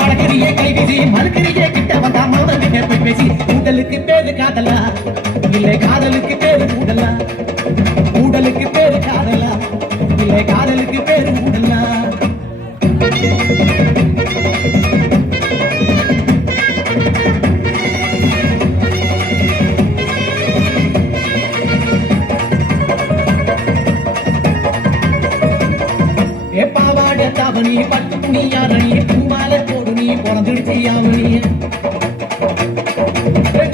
மடக்கறியே கைவிசி மறுக்கறியே கிட்ட வந்தா மௌனமே போய் பேசி உடலுக்கு பேரு காதலா இல்லை காதலுக்கு பேரு ஊடலா ஊடலுக்கு பேரு காதலா இல்லை காதலுக்கு பேரு ஊடலா தாவணி பட்டு துணி யாரணி பூமால போடு நீ பிறந்துடுச்சு யாவணி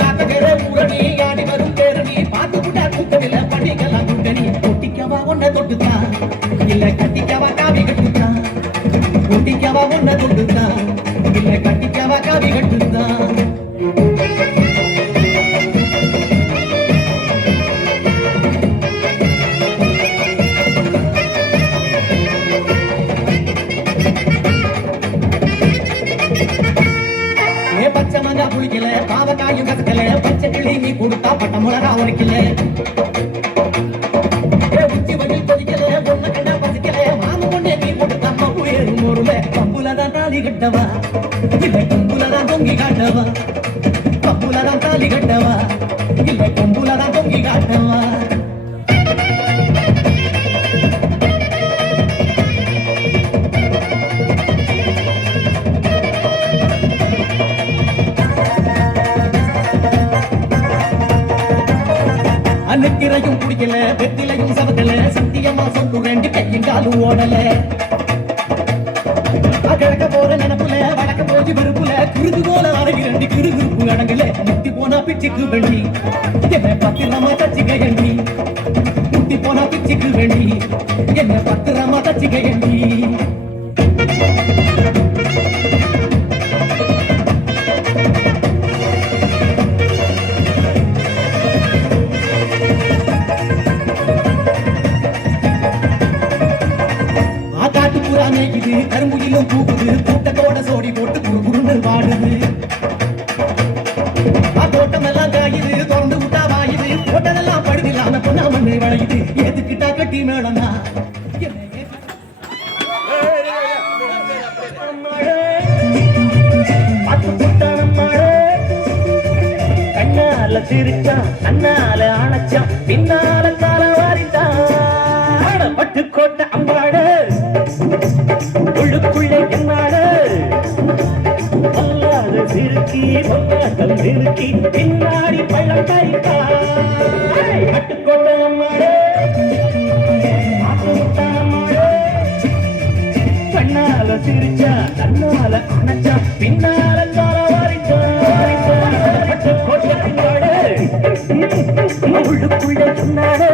காத்தகர ஊரணி ஆடி வரும் பேரணி பார்த்து புட்டா கூட்டமில்ல பண்ணிக்கலாம் கூட்டணி ஒட்டிக்கவா ஒன்ன தொட்டுத்தா இல்ல கட்டிக்கவா காவி கட்டுத்தா ஒட்டிக்கவா ஒன்ன தொட்டுத்தா இல்ல கட்டிக்கவா காவி கட்டுத்தா புளிக்கல பாவக்காயும் கசக்கல பச்சை கிளி நீ கொடுத்தா பட்ட மிளகா உரைக்கல உச்சி வண்டில் கொதிக்கல பொண்ணு கண்டா பசிக்கல மாம கொண்டே நீ கொடுத்தா புயரும் ஒருமை பம்புலதான் தாலி கட்டவா இல்லை கொம்புலதான் தொங்கி காட்டவா பம்புலதான் தாலி கட்டவா இல்லை கொம்புலதான் தொங்கி காட்டவா அன்னைக்கிறையும் குடிக்கல வெத்திலையும் சவக்கல சத்தியமா சொல்லுறேன் கையும் காலும் ஓடல கிழக்க போற நினப்புல வடக்க போது விருப்புல குருது போல அழகிறண்டி கிருகுருப்பு அடங்கல முத்தி போனா பிச்சுக்கு வேண்டி என்ன பத்திரமா தச்சுக்க எண்டி முத்தி போனா பிச்சுக்கு வேண்டி என்ன பத்திரமா தச்சுக்க எண்டி இது கரும்புயிலும் பூக்குது கூட்டத்தோட சோடி போட்டு குறுகுறுன்னு பாடுது தோட்டம் எல்லாம் காயுது திறந்து விட்டா வாயுது போட்டதெல்லாம் படுதில்லாம பொண்ணா மண்ணு வளையுது ஏத்துக்கிட்டா கட்டி மேளம்னா கண்ணால சிரிச்சா அண்ணால அணைச்சா பின்னால கால வாரிட்டான் பட்டு கோட்டை அம்பாடு உள்ளுக்குள்ளே என்னாடு அல்லாத சிறுக்கி பொன்னாட்டம் நிறுக்கி பின்னாடி பள்ளம் கறித்தாய் கட்டுக்கொண்ட அம்மாடு அம்மாடு கண்ணால சிரிச்சா கண்ணால அணைச்சா பின்னால கால வாரிட்டான் பட்டுக்கோட்டை அம்மாடு உள்ளுக்குள்ளே என்னாடு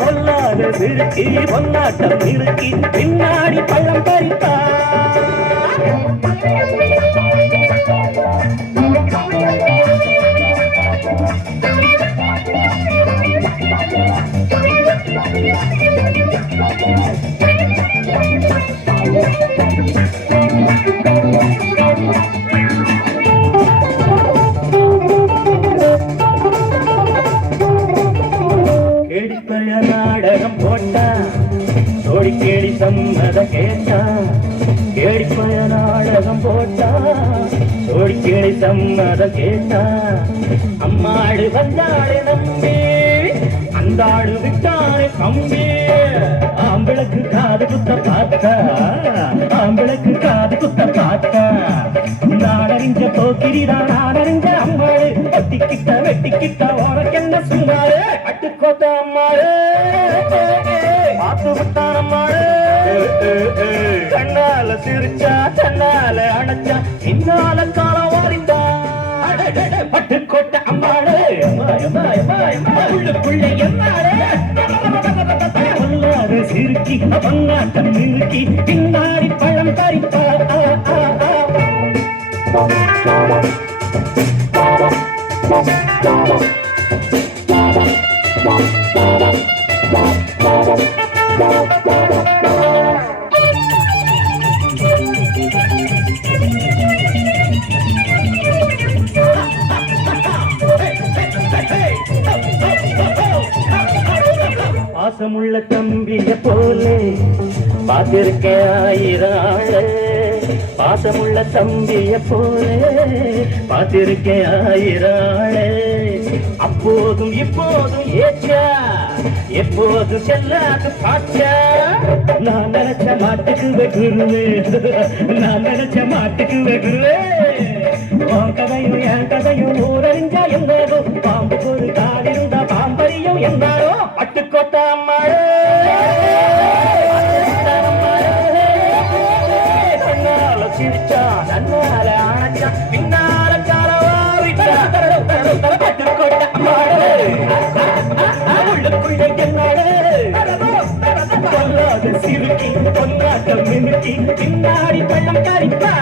பொல்லாத சிறுக்கி பொன்னாட்டம் நிறுக்கி பின்னாடி பள்ளம் பறித்தா நாடகம் போட்டா சோடி கேடி சம்மத கேட்டா கேடிப்பய நாடகம் போட்டா சோடி கேடி சம்மத கேட்டா அம்மாடு வந்தாடு நம்பி அந்தாடு விட்டாடு கம்பி ஆம்பிளுக்கு காது குத்த பார்த்தா ஆம்பிளுக்கு காது குத்த பார்த்தா நாடறிஞ்ச போக்கிரிதான் நாடறிஞ்ச அம்மாடு ஒட்டிக்கிட்ட வெட்டிக்கிட்ட உனக்கென்ன சும்மாரு அட்டுக்கோட்ட அம்மாடு பார்த்து விட்டான் அம்மாடு கண்ணால சிரிச்சா கண்ணால அணைச்சா பின்னால கால வாரிந்தா பட்டுக்கோட்ட அம்மாடு உள்ளுக்குள்ளே என்னாடு சிறுக்கி பொன்னாட்டம் நிறுக்கி பின்னாடி பழம் தரிப்பா பாசமுள்ள தம்பிய போலே பார்த்திருக்கேன் 1000 ஆளு பாசமுள்ள தம்பிய போலே பார்த்திருக்கேன் ஆயிராளே. அப்போதும் இப்போதும் ஏச்சா எப்போதும் செல்லாது பாச்சா. நான் நினைச்ச மாட்டுக்கு வெகுருவே, நான் நினைச்ச மாட்டுக்கு வெகுருவே. உன் கதையும் என் கதையும் ஊரறிஞ்சா என்னாரோ, பாம்பு ஒரு காலிருந்தா பாம்பறியும் என்னாரோ. பட்டுக்கோட்டை அம்மாளே கண்ணால சிரிச்சா நன்னால ஆனச்சா பின்னால காலவாரிச்சா. பட்டுக்கோட்டை அம்மாளே உள்ளுக்குள்ள என்னாளே கொல்லாத சிறுக்கி பொன்னாட்டம் மினுக்கி பின்னாடி பள்ளம் காரிப்பா.